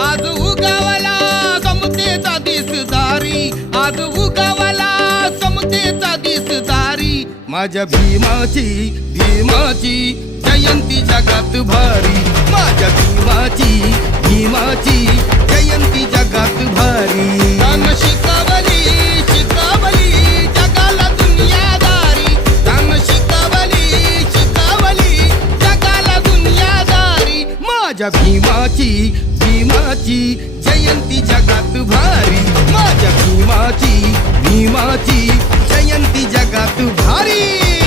आज उगावला समतेचा दिसदारी, आज उगावला समतेचा दिसदारी। माझ्या भीमाची भीमाची जयंती जगात भारी, माझ्या भीमाची जयंती जगात भारी। तान शिकवली शिकवली जगाला दुनियादारी, तान शिकवली जगाला दुनियादारी। माझ्या भीमाची जयंती जगात भारी, माझ्या भीमाची जयंती जगात भारी।